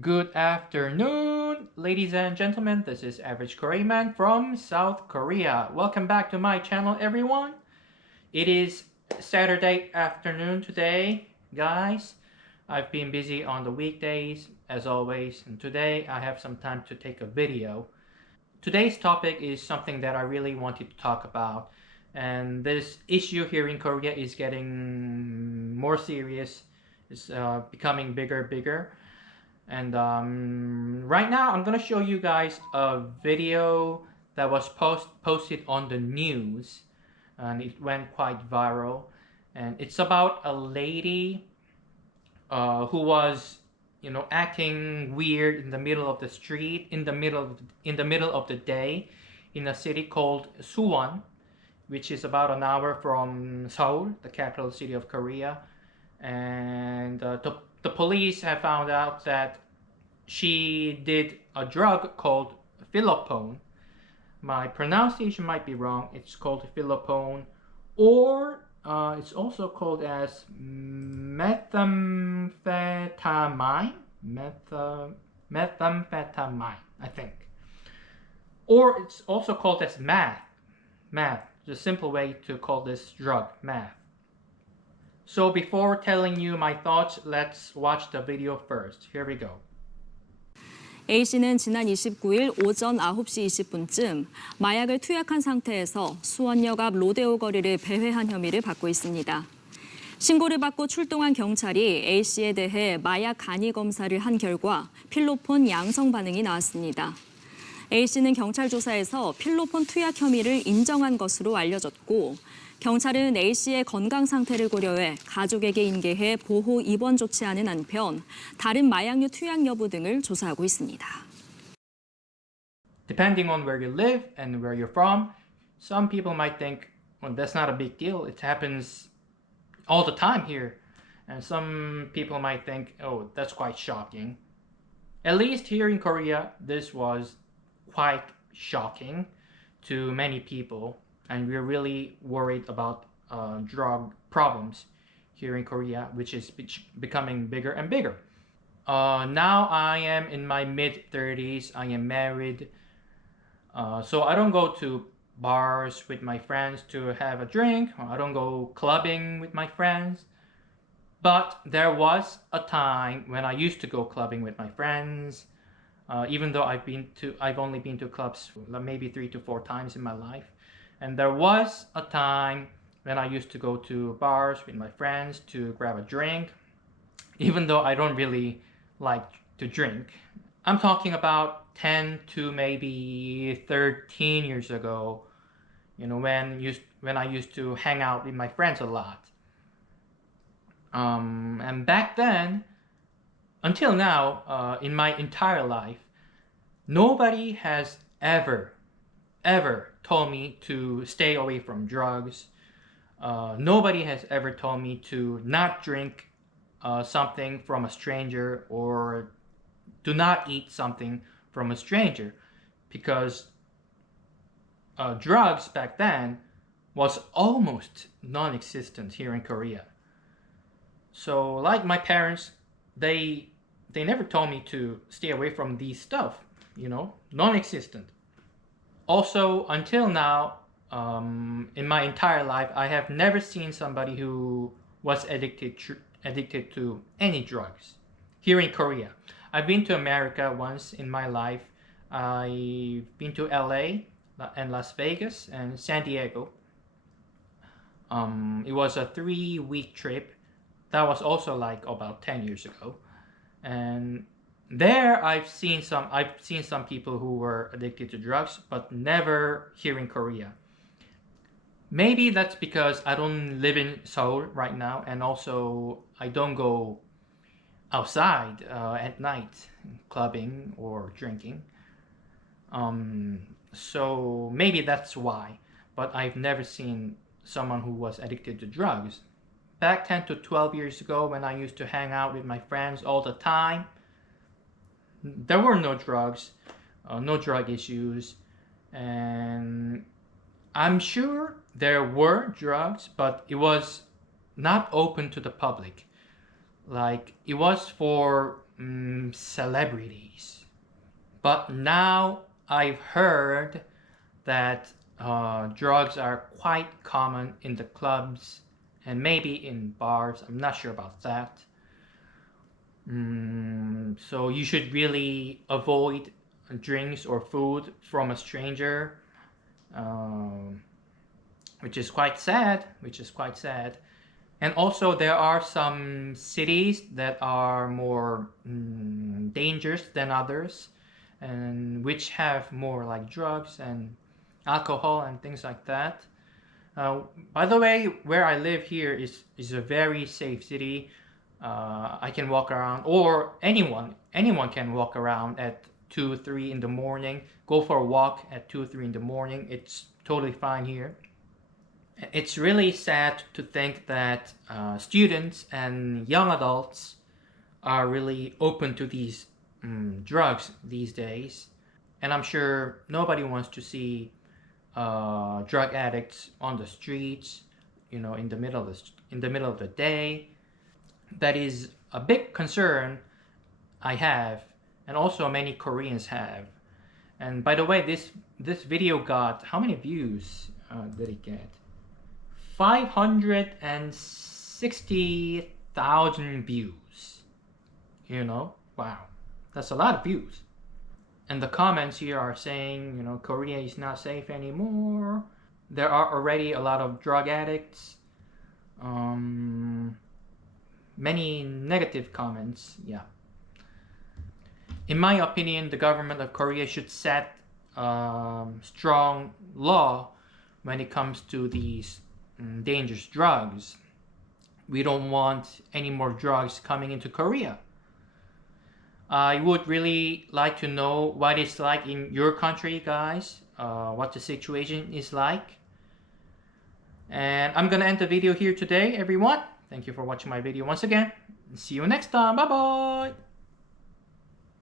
Good afternoon, ladies and gentlemen. This is Average Korean Man from South Korea. Welcome back to my channel, everyone. It is Saturday afternoon today, guys. I've been busy on the weekdays, as always, and today I have some time to take a video. Today's topic is something that I really wanted to talk about, and this issue here in Korea is getting more serious. It's becoming bigger. And right now I'm gonna show you guys a video that was posted on the news, and it went quite viral. And it's about a lady who was, acting weird in the middle of the street, in the middle of the day, in a city called Suwon, which is about an hour from Seoul, the capital city of Korea. And the police have found out that she did a drug called Philopone. My pronunciation might be wrong. It's called Philopone, or it's also called as methamphetamine. Methamphetamine, I think. Or it's also called as meth. Meth. The simple way to call this drug, meth. So before telling you my thoughts, let's watch the video first. Here we go. A씨는 지난 29일 오전 9시 20분쯤 마약을 투약한 상태에서 수원역 앞 로데오 거리를 배회한 혐의를 받고 있습니다. 신고를 받고 출동한 경찰이 A씨에 대해 마약 간이 검사를 한 결과 필로폰 양성 반응이 나왔습니다. A씨는 경찰 조사에서 필로폰 투약 혐의를 인정한 것으로 알려졌고, 경찰은 A씨의 건강 상태를 고려해 가족에게 인계해 보호 입원 조치하는 한편 다른 마약류 투약 여부 등을 조사하고 있습니다. Depending on where you live and where you're from, some people might think, well, that's not a big deal. It happens all the time here. And some people might think, oh, that's quite shocking. At least here in Korea, this was quite shocking to many people. And we're really worried about drug problems here in Korea, which is becoming bigger and bigger. Now I am in my mid-30s. I am married. So I don't go to bars with my friends to have a drink. I don't go clubbing with my friends. But there was a time when I used to go clubbing with my friends. Even though I've only been to clubs maybe 3 to 4 times in my life. And there was a time when I used to go to bars with my friends to grab a drink, even though I don't really like to drink. I'm talking about 10 to maybe 13 years ago, when I used to hang out with my friends a lot. And back then, until now, in my entire life, nobody has ever told me to stay away from drugs. Nobody has ever told me to not drink something from a stranger or do not eat something from a stranger, because drugs back then was almost non-existent here in Korea. So like my parents, they never told me to stay away from these stuff, non-existent. Also, until now, in my entire life, I have never seen somebody who was addicted to any drugs here in Korea. I've been to America once in my life. I've been to LA and Las Vegas and San Diego. It was a 3-week trip. That was also like about 10 years ago. And there I've seen some people who were addicted to drugs, but never here in Korea. Maybe that's because I don't live in Seoul right now, and also I don't go outside at night clubbing or drinking. So maybe that's why, but I've never seen someone who was addicted to drugs. Back 10 to 12 years ago, when I used to hang out with my friends all the time, there were no drugs, no drug issues, and I'm sure there were drugs, but it was not open to the public. Like, it was for celebrities. But now I've heard that drugs are quite common in the clubs and maybe in bars. I'm not sure about that. So you should really avoid drinks or food from a stranger, which is quite sad. And also there are some cities that are more dangerous than others, and which have more like drugs and alcohol and things like that. By the way, where I live here is a very safe city. I can walk around, or anyone can walk around at 2-3 in the morning. Go for a walk at 2-3 in the morning. It's totally fine here. It's really sad to think that students and young adults are really open to these drugs these days, and I'm sure nobody wants to see drug addicts on the streets, in the middle of the day. That is a big concern I have, and also many Koreans have. And by the way, this video got, how many views did it get? 560,000 views. Wow, that's a lot of views. And the comments here are saying, Korea is not safe anymore. There are already a lot of drug addicts. Many negative comments, yeah. In my opinion, the government of Korea should set strong law when it comes to these dangerous drugs. We don't want any more drugs coming into Korea. I would really like to know what it's like in your country, guys, what the situation is like. And I'm gonna end the video here today, everyone. Thank you for watching my video once again. See you next time. Bye bye.